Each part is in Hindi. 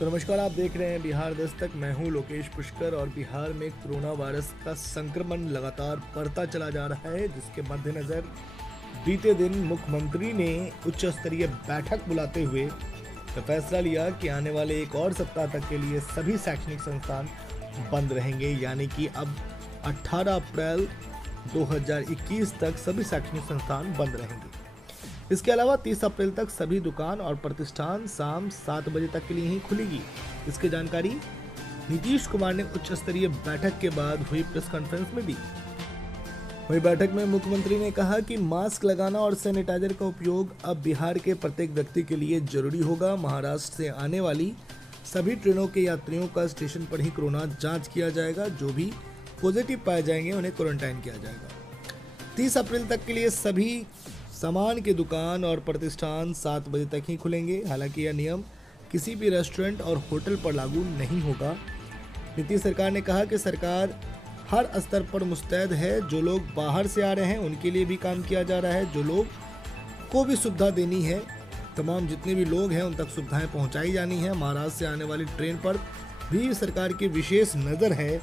तो नमस्कार, आप देख रहे हैं बिहार दस्तक। मैं हूं लोकेश पुष्कर और बिहार में कोरोना वायरस का संक्रमण लगातार बढ़ता चला जा रहा है, जिसके मद्देनजर बीते दिन मुख्यमंत्री ने उच्च स्तरीय बैठक बुलाते हुए फैसला लिया कि आने वाले एक और सप्ताह तक के लिए सभी शैक्षणिक संस्थान बंद रहेंगे। यानी कि अब 18 अप्रैल 2021 तक सभी शैक्षणिक संस्थान बंद रहेंगे। इसके अलावा 30 अप्रैल तक सभी दुकान और प्रतिष्ठान शाम 7 बजे तक के लिए ही खुलेगी। इसकी जानकारी नीतीश कुमार ने उच्च स्तरीय बैठक के बाद हुई प्रेस कॉन्फ्रेंस में दी। वही बैठक में मुख्यमंत्री ने कहा कि मास्क लगाना और सैनिटाइजर का उपयोग अब बिहार के प्रत्येक व्यक्ति के लिए जरूरी होगा। महाराष्ट्र से आने वाली सभी ट्रेनों के यात्रियों का स्टेशन पर ही कोरोना जांच किया जाएगा। जो भी पॉजिटिव पाए जाएंगे उन्हें क्वारंटाइन किया जाएगा। 30 अप्रैल तक के लिए सभी सामान की दुकान और प्रतिष्ठान 7 बजे तक ही खुलेंगे। हालांकि यह नियम किसी भी रेस्टोरेंट और होटल पर लागू नहीं होगा। नीतीश सरकार ने कहा कि सरकार हर स्तर पर मुस्तैद है। जो लोग बाहर से आ रहे हैं उनके लिए भी काम किया जा रहा है। जो लोग को भी सुविधा देनी है, तमाम जितने भी लोग हैं उन तक सुविधाएं पहुंचाई जानी है। महाराष्ट्र से आने वाली ट्रेन पर भी सरकार की विशेष नज़र है।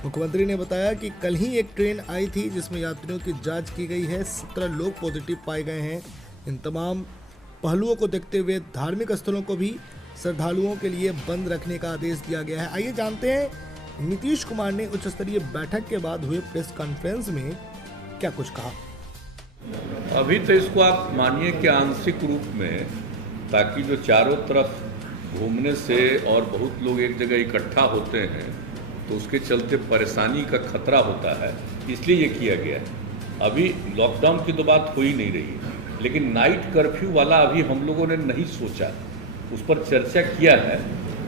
मुख्यमंत्री ने बताया कि कल ही एक ट्रेन आई थी जिसमें यात्रियों की जांच की गई है। 17 लोग पॉजिटिव पाए गए हैं। इन तमाम पहलुओं को देखते हुए धार्मिक स्थलों को भी श्रद्धालुओं के लिए बंद रखने का आदेश दिया गया है। आइए जानते हैं नीतीश कुमार ने उच्च स्तरीय बैठक के बाद हुए प्रेस कॉन्फ्रेंस में क्या कुछ कहा। अभी तो इसको आप मानिए कि आंशिक रूप में, ताकि जो चारों तरफ घूमने से और बहुत लोग एक जगह इकट्ठा होते हैं तो उसके चलते परेशानी का खतरा होता है, इसलिए ये किया गया है। अभी लॉकडाउन की तो बात हो ही नहीं रही, लेकिन नाइट कर्फ्यू वाला अभी हम लोगों ने नहीं सोचा, उस पर चर्चा किया है।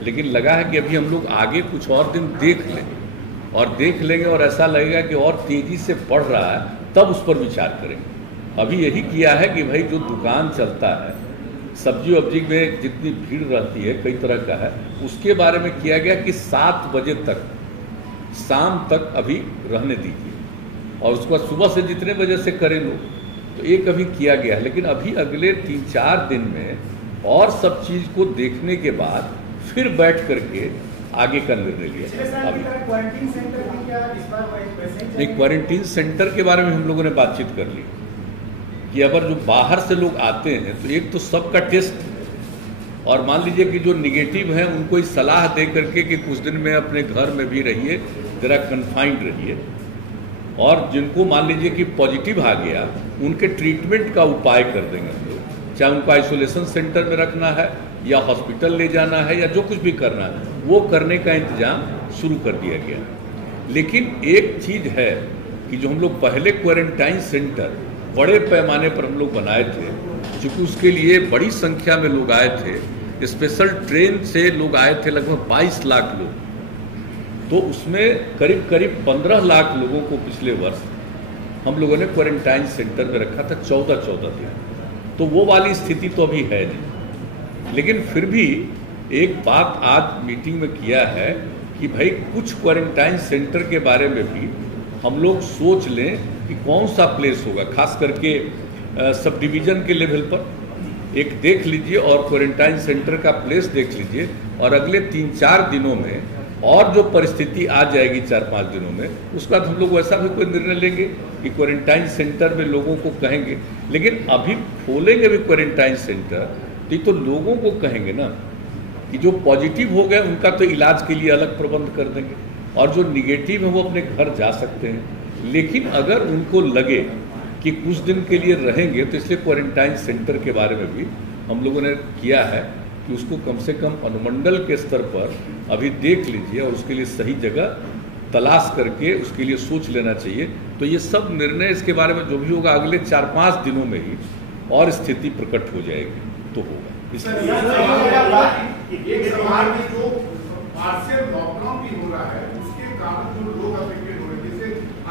लेकिन लगा है कि अभी हम लोग आगे कुछ और दिन देख लें और देख लेंगे और ऐसा लगेगा कि और तेज़ी से बढ़ रहा है, तब उस पर विचार करेंगे। अभी यही किया है कि भाई जो दुकान चलता है, सब्जी वब्जी में जितनी भीड़ रहती है, कई तरह का है, उसके बारे में किया गया कि 7 बजे तक शाम तक अभी रहने दीजिए और उसके बाद सुबह से जितने बजे से करें लोग, तो एक अभी किया गया है। लेकिन अभी अगले 3-4 दिन में और सब चीज़ को देखने के बाद फिर बैठ करके आगे का निर्णय लिया। अभी क्वारंटीन सेंटर के बारे में हम लोगों ने बातचीत कर ली कि अगर जो बाहर से लोग आते हैं तो एक तो सबका टेस्ट, और मान लीजिए कि जो निगेटिव हैं उनको ही सलाह दे करके कि कुछ दिन में अपने घर में भी रहिए, जरा कन्फाइंड रहिए। और जिनको मान लीजिए कि पॉजिटिव आ गया, उनके ट्रीटमेंट का उपाय कर देंगे हम लोग। चाहे उनको आइसोलेशन सेंटर में रखना है या हॉस्पिटल ले जाना है या जो कुछ भी करना है, वो करने का इंतजाम शुरू कर दिया गया। लेकिन एक चीज़ है कि जो हम लोग पहले क्वारंटाइन सेंटर बड़े पैमाने पर हम लोग बनाए थे, चूँकि उसके लिए बड़ी संख्या में लोग आए थे, स्पेशल ट्रेन से लोग आए थे, लगभग 22 लाख लोग, तो उसमें करीब 15 लाख लोगों को पिछले वर्ष हम लोगों ने क्वारंटाइन सेंटर में रखा था 14 दिन। तो वो वाली स्थिति तो अभी है नहीं। लेकिन फिर भी एक बात आज मीटिंग में किया है कि भाई कुछ क्वारंटाइन सेंटर के बारे में भी हम लोग सोच लें कि कौन सा प्लेस होगा, खास करके सब डिवीज़न के लेवल पर एक देख लीजिए और क्वारंटाइन सेंटर का प्लेस देख लीजिए। और अगले 3-4 दिनों में और जो परिस्थिति आ जाएगी 4-5 दिनों में, उसके बाद हम लोग वैसा भी कोई निर्णय लेंगे कि क्वारंटाइन सेंटर में लोगों को कहेंगे। लेकिन अभी खोलेंगे भी क्वारंटाइन सेंटर तो लोगों को कहेंगे ना कि जो पॉजिटिव हो गए उनका तो इलाज के लिए अलग प्रबंध कर देंगे और जो निगेटिव है वो अपने घर जा सकते हैं। लेकिन अगर उनको लगे कि कुछ दिन के लिए रहेंगे, तो इसलिए क्वारंटाइन सेंटर के बारे में भी हम लोगों ने किया है कि उसको कम से कम अनुमंडल के स्तर पर अभी देख लीजिए और उसके लिए सही जगह तलाश करके उसके लिए सोच लेना चाहिए। तो ये सब निर्णय इसके बारे में जो भी होगा अगले 4-5 दिनों में ही और स्थिति प्रकट हो जाएगी तो होगा।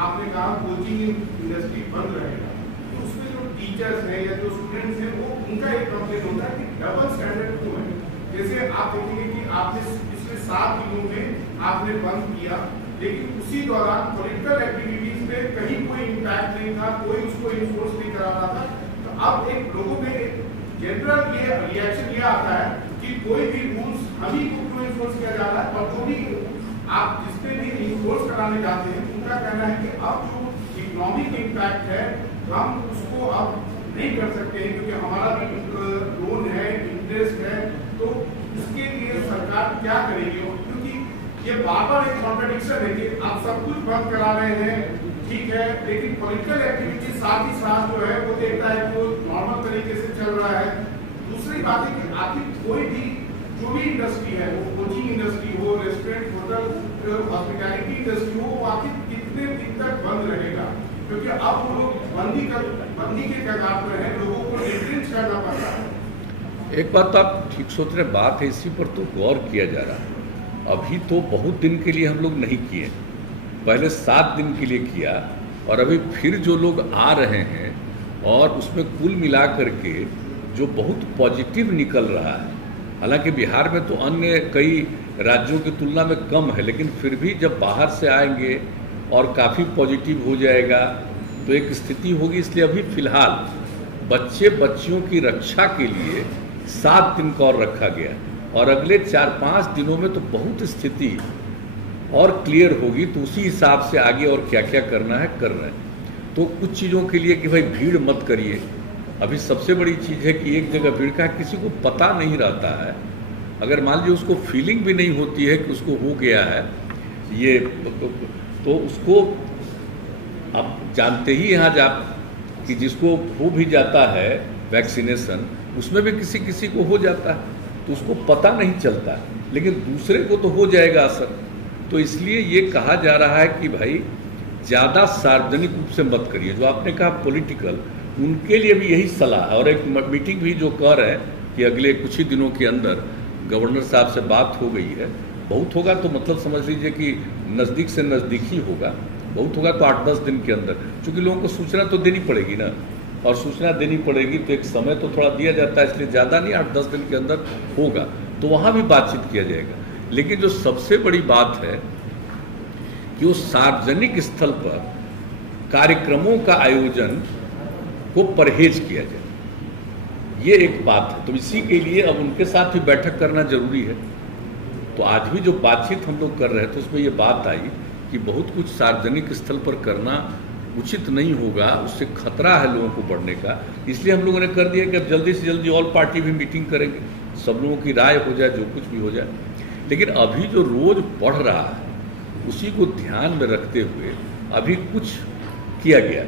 आपने कहा कोचिंग इंडस्ट्री बंद रहेगा, तो उसमें जो टीचर्स हैं या जो स्टूडेंट्स हैं, वो उनका एक कंप्लेन होता है कि डबल स्टैंडर्ड क्यों है। जैसे आप देखेंगे कि आपने पिछले 7 दिनों में आपने बंद किया, लेकिन उसी दौरान पॉलिटिकल एक्टिविटीज पे कहीं कोई इम्पैक्ट नहीं था, कोई उसको इन्फोर्स नहीं करा रहा था। तो अब एक लोगों में जनरल ये रिएक्शन ये आता है कि कोई भी रूल्स हम ही को क्यों इन्फोर्स किया जा रहा है? और जो भी आप जिसपे भी इन्फोर्स कराने जाते हैं उनका कहना है कि अब जो इकोनॉमिक इम्पैक्ट है हम उसको अब नहीं कर सकते हैं क्योंकि हमारा भी लोन है, इंटरेस्ट है, तो उसके लिए सरकार क्या करेगी? क्योंकि ये बार-बार एक कॉन्ट्रडिक्शन है कि आप सब कुछ बंद करा रहे हैं, ठीक है, लेकिन पॉलिटिकल एक्टिविटी साथ ही साथ जो है वो देखता है कि वो नॉर्मल तरीके से चल रहा है। दूसरी बात है कि आखिर कोई भी जो भी इंडस्ट्री है, वो कोचिंग इंडस्ट्री हो, रेस्टोरेंट, होटल, हॉस्पिटैलिटी इंडस्ट्री हो, वो आखिर कितने दिन तक बंद रहेगा? क्योंकि अब वो लोग बंदी के कगार पर हैं, लोगों को रिट्रेंच करना पड़ रहा है। एक बात तो आप ठीक सोच रहे, बात है इसी पर तो गौर किया जा रहा है। अभी तो बहुत दिन के लिए हम लोग नहीं किए, पहले 7 दिन के लिए किया, और अभी फिर जो लोग आ रहे हैं और उसमें कुल मिला करके जो बहुत पॉजिटिव निकल रहा है, हालांकि बिहार में तो अन्य कई राज्यों की तुलना में कम है, लेकिन फिर भी जब बाहर से आएंगे और काफ़ी पॉजिटिव हो जाएगा तो एक स्थिति होगी। इसलिए अभी फ़िलहाल बच्चियों की रक्षा के लिए 7 दिन का और रखा गया, और अगले 4-5 दिनों में तो बहुत स्थिति और क्लियर होगी, तो उसी हिसाब से आगे और क्या क्या करना है कर रहे हैं। तो कुछ चीज़ों के लिए कि भाई भीड़ मत करिए। अभी सबसे बड़ी चीज़ है कि एक जगह भीड़ का किसी को पता नहीं रहता है, अगर मान लीजिए उसको फीलिंग भी नहीं होती है कि उसको हो गया है ये, तो उसको आप जानते ही हैं आज आप कि जिसको हो भी जाता है वैक्सीनेशन, उसमें भी किसी किसी को हो जाता है तो उसको पता नहीं चलता, लेकिन दूसरे को तो हो जाएगा असर। तो इसलिए ये कहा जा रहा है कि भाई ज़्यादा सार्वजनिक रूप से मत करिए। जो आपने कहा पॉलिटिकल, उनके लिए भी यही सलाह है। और एक मीटिंग भी जो कह रहे हैं कि अगले कुछ ही दिनों के अंदर गवर्नर साहब से बात हो गई है, बहुत होगा तो मतलब समझ लीजिए कि नज़दीक से नज़दीक ही होगा, बहुत होगा तो 8-10 दिन के अंदर, क्योंकि लोगों को सूचना तो देनी पड़ेगी ना, और सूचना देनी पड़ेगी तो एक समय तो थोड़ा दिया जाता है, इसलिए ज़्यादा नहीं 8-10 दिन के अंदर होगा, तो वहाँ भी बातचीत किया जाएगा। लेकिन जो सबसे बड़ी बात है कि वो सार्वजनिक स्थल पर कार्यक्रमों का आयोजन को परहेज किया जाए, ये एक बात है। तो इसी के लिए अब उनके साथ भी बैठक करना जरूरी है। तो आज भी जो बातचीत हम लोग कर रहे थे उसमें ये बात आई कि बहुत कुछ सार्वजनिक स्थल पर करना उचित नहीं होगा, उससे खतरा है लोगों को बढ़ने का। इसलिए हम लोगों ने कर दिया कि अब जल्दी से जल्दी ऑल पार्टी भी मीटिंग करेंगे, सब लोगों की राय हो जाए, जो कुछ भी हो जाए। लेकिन अभी जो रोज बढ़ रहा है उसी को ध्यान में रखते हुए अभी कुछ किया गया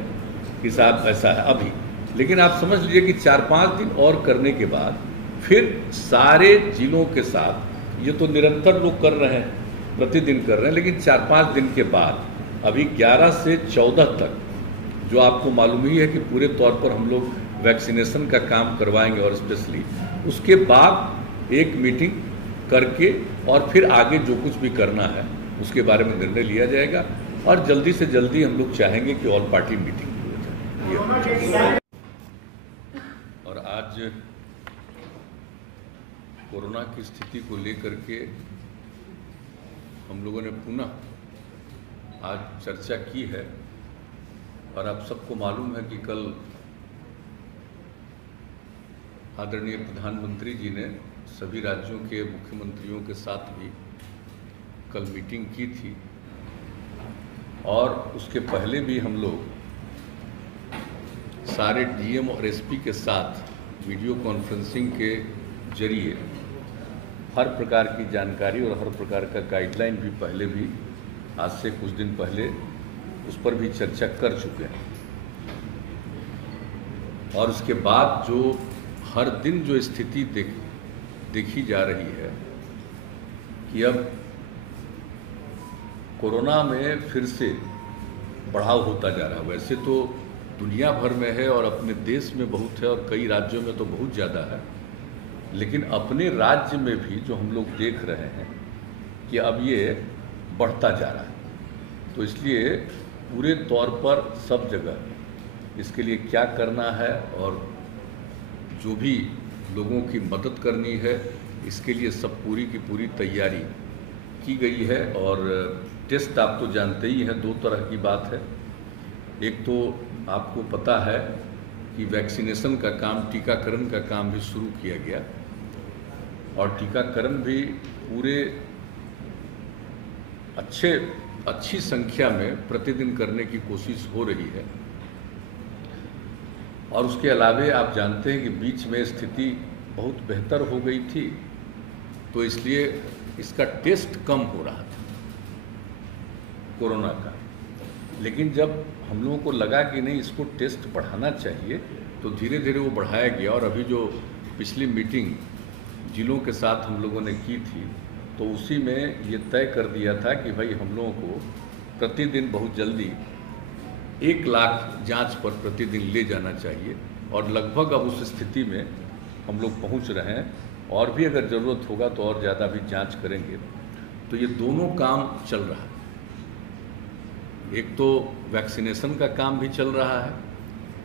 कि साहब ऐसा है अभी। लेकिन आप समझ लीजिए कि 4-5 दिन और करने के बाद फिर सारे जिलों के साथ, ये तो निरंतर लोग कर रहे हैं, प्रतिदिन कर रहे हैं, लेकिन 4-5 दिन के बाद अभी 11 से 14 तक जो आपको मालूम ही है कि पूरे तौर पर हम लोग वैक्सीनेशन का काम करवाएंगे, और स्पेशली उसके बाद एक मीटिंग करके और फिर आगे जो कुछ भी करना है उसके बारे में निर्णय लिया जाएगा। और जल्दी से जल्दी हम लोग चाहेंगे कि ऑल पार्टी मीटिंग हो जाए। और आज कोरोना की स्थिति को लेकर के हम लोगों ने पुनः आज चर्चा की है, और आप सबको मालूम है कि कल आदरणीय प्रधानमंत्री जी ने सभी राज्यों के मुख्यमंत्रियों के साथ भी कल मीटिंग की थी, और उसके पहले भी हम लोग सारे डीएम और एसपी के साथ वीडियो कॉन्फ्रेंसिंग के जरिए हर प्रकार की जानकारी और हर प्रकार का गाइडलाइन भी पहले भी आज से कुछ दिन पहले उस पर भी चर्चा कर चुके हैं। और उसके बाद जो हर दिन जो स्थिति देखी जा रही है कि अब कोरोना में फिर से बढ़ाव होता जा रहा है। वैसे तो दुनिया भर में है और अपने देश में बहुत है और कई राज्यों में तो बहुत ज़्यादा है, लेकिन अपने राज्य में भी जो हम लोग देख रहे हैं कि अब ये बढ़ता जा रहा है। तो इसलिए पूरे तौर पर सब जगह इसके लिए क्या करना है और जो भी लोगों की मदद करनी है, इसके लिए सब पूरी की पूरी तैयारी की गई है। और टेस्ट आप तो जानते ही हैं, 2 तरह की बात है। एक तो आपको पता है कि वैक्सीनेशन का काम, टीकाकरण का काम भी शुरू किया गया, और टीकाकरण भी पूरे अच्छी संख्या में प्रतिदिन करने की कोशिश हो रही है। और उसके अलावे आप जानते हैं कि बीच में स्थिति बहुत बेहतर हो गई थी, तो इसलिए इसका टेस्ट कम हो रहा था कोरोना का। लेकिन जब हम लोगों को लगा कि नहीं, इसको टेस्ट बढ़ाना चाहिए, तो धीरे धीरे वो बढ़ाया गया। और अभी जो पिछली मीटिंग जिलों के साथ हम लोगों ने की थी, तो उसी में ये तय कर दिया था कि भाई हम लोगों को प्रतिदिन बहुत जल्दी 1 लाख जांच पर प्रतिदिन ले जाना चाहिए। और लगभग अब उस स्थिति में हम लोग पहुंच रहे हैं, और भी अगर ज़रूरत होगा तो और ज़्यादा भी जांच करेंगे। तो ये दोनों काम चल रहा है, एक तो वैक्सीनेशन का काम भी चल रहा है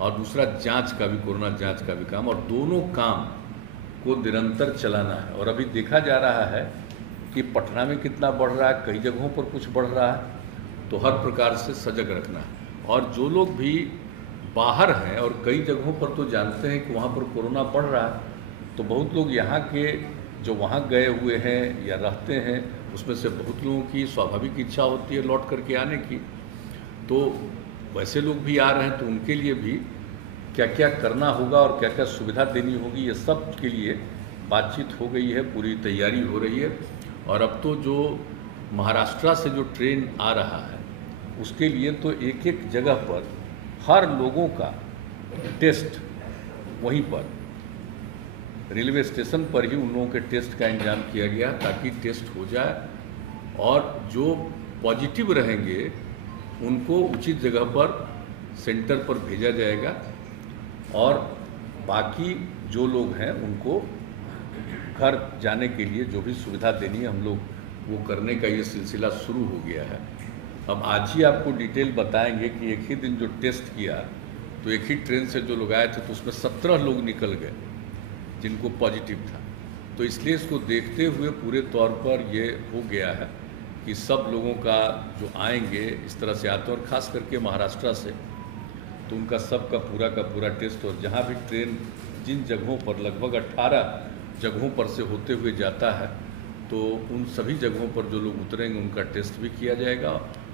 और दूसरा जांच का भी, कोरोना जांच का भी काम, और दोनों काम को निरंतर चलाना है। और अभी देखा जा रहा है कि पटना में कितना बढ़ रहा है, कई जगहों पर कुछ बढ़ रहा है, तो हर प्रकार से सजग रखना है। और जो लोग भी बाहर हैं और कई जगहों पर तो जानते हैं कि वहाँ पर कोरोना बढ़ रहा है, तो बहुत लोग यहाँ के जो वहाँ गए हुए हैं या रहते हैं, उसमें से बहुत लोगों की स्वाभाविक इच्छा होती है लौट करके आने की, तो वैसे लोग भी आ रहे हैं। तो उनके लिए भी क्या क्या करना होगा और क्या क्या सुविधा देनी होगी, ये सब के लिए बातचीत हो गई है, पूरी तैयारी हो रही है। और अब तो जो महाराष्ट्र से जो ट्रेन आ रहा है, उसके लिए तो एक एक जगह पर हर लोगों का टेस्ट वहीं पर रेलवे स्टेशन पर ही उन लोगों के टेस्ट का इंतजाम किया गया, ताकि टेस्ट हो जाए और जो पॉजिटिव रहेंगे उनको उचित जगह पर सेंटर पर भेजा जाएगा, और बाकी जो लोग हैं उनको घर जाने के लिए जो भी सुविधा देनी है हम लोग वो करने का ये सिलसिला शुरू हो गया है। अब आज ही आपको डिटेल बताएंगे कि एक ही दिन जो टेस्ट किया, तो एक ही ट्रेन से जो लोग आए थे, तो उसमें 17 लोग निकल गए जिनको पॉजिटिव था। तो इसलिए इसको देखते हुए पूरे तौर पर ये हो गया है कि सब लोगों का जो आएंगे इस तरह से आते हैं, और ख़ास करके महाराष्ट्र से, तो उनका सब का पूरा टेस्ट। और जहाँ भी ट्रेन जिन जगहों पर लगभग 18 जगहों पर से होते हुए जाता है, तो उन सभी जगहों पर जो लोग उतरेंगे उनका टेस्ट भी किया जाएगा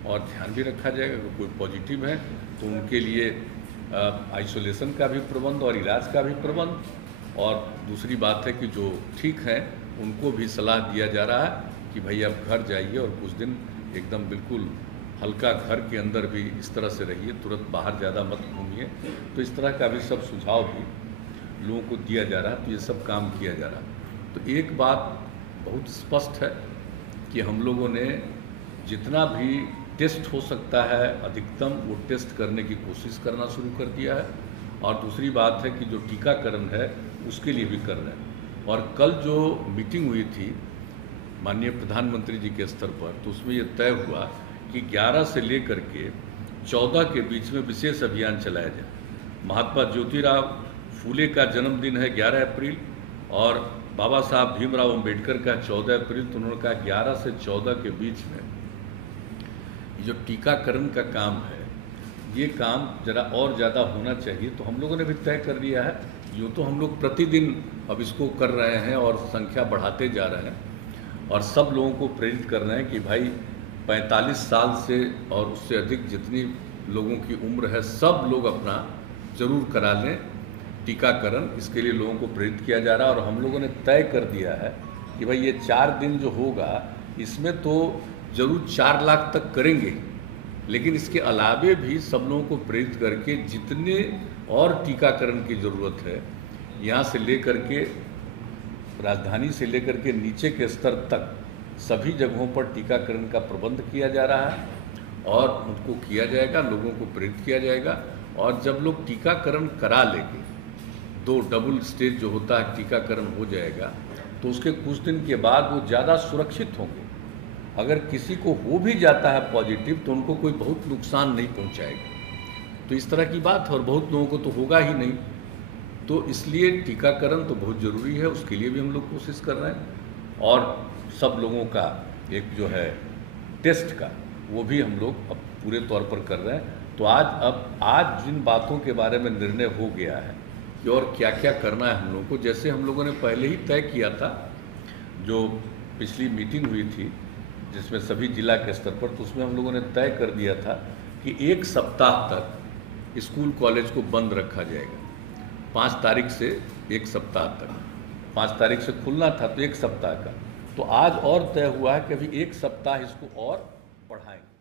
और ध्यान भी रखा जाएगा कि कोई पॉजिटिव है तो उनके लिए आइसोलेशन का भी प्रबंध और इलाज का भी प्रबंध। और दूसरी बात है कि जो ठीक हैं उनको भी सलाह दिया जा रहा है कि भाई आप घर जाइए और कुछ दिन एकदम बिल्कुल हल्का घर के अंदर भी इस तरह से रहिए, तुरंत बाहर ज़्यादा मत घूमिए। तो इस तरह का भी सब सुझाव भी लोगों को दिया जा रहा है, तो ये सब काम किया जा रहा है। तो एक बात बहुत स्पष्ट है कि हम लोगों ने जितना भी टेस्ट हो सकता है अधिकतम वो टेस्ट करने की कोशिश करना शुरू कर दिया है। और दूसरी बात है कि जो टीकाकरण है उसके लिए भी कर रहे हैं। और कल जो मीटिंग हुई थी माननीय प्रधानमंत्री जी के स्तर पर, तो उसमें ये तय हुआ कि 11 से लेकर के 14 के बीच में विशेष अभियान चलाया जाए। महात्मा ज्योतिराव फूले का जन्मदिन है 11 अप्रैल और बाबा साहब भीमराव अम्बेडकर का 14 अप्रैल। तो उन्होंने कहा 11 से 14 के बीच में जो टीकाकरण का काम है, ये काम जरा और ज़्यादा होना चाहिए। तो हम लोगों ने भी तय कर लिया है, यूँ तो हम लोग प्रतिदिन अब इसको कर रहे हैं और संख्या बढ़ाते जा रहे हैं और सब लोगों को प्रेरित कर रहे हैं कि भाई 45 साल से और उससे अधिक जितनी लोगों की उम्र है, सब लोग अपना ज़रूर करा लें टीकाकरण। इसके लिए लोगों को प्रेरित किया जा रहा है। और हम लोगों ने तय कर दिया है कि भाई ये 4 दिन जो होगा इसमें तो ज़रूर 4 लाख तक करेंगे, लेकिन इसके अलावे भी सब लोगों को प्रेरित करके जितने और टीकाकरण की ज़रूरत है, यहाँ से लेकर के राजधानी से लेकर के नीचे के स्तर तक सभी जगहों पर टीकाकरण का प्रबंध किया जा रहा है और उनको किया जाएगा, लोगों को प्रेरित किया जाएगा। और जब लोग टीकाकरण करा लेंगे, 2 डबल स्टेज जो होता है टीकाकरण हो जाएगा, तो उसके कुछ दिन के बाद वो ज़्यादा सुरक्षित होंगे। अगर किसी को हो भी जाता है पॉजिटिव तो उनको कोई बहुत नुकसान नहीं पहुंचाएगा। तो इस तरह की बात है और बहुत लोगों को तो होगा ही नहीं। तो इसलिए टीकाकरण तो बहुत ज़रूरी है, उसके लिए भी हम लोग कोशिश कर रहे हैं। और सब लोगों का एक जो है टेस्ट का वो भी हम लोग अब पूरे तौर पर कर रहे हैं। तो आज जिन बातों के बारे में निर्णय हो गया है कि और क्या क्या करना है हम लोगों को, जैसे हम लोगों ने पहले ही तय किया था जो पिछली मीटिंग हुई थी जिसमें सभी जिला के स्तर पर, तो उसमें हम लोगों ने तय कर दिया था कि 1 सप्ताह तक स्कूल कॉलेज को बंद रखा जाएगा। 5 तारीख से 1 सप्ताह तक, 5 तारीख से खुलना था तो 1 सप्ताह का, तो आज और तय हुआ है कि अभी 1 सप्ताह इसको और बढ़ाएंगे।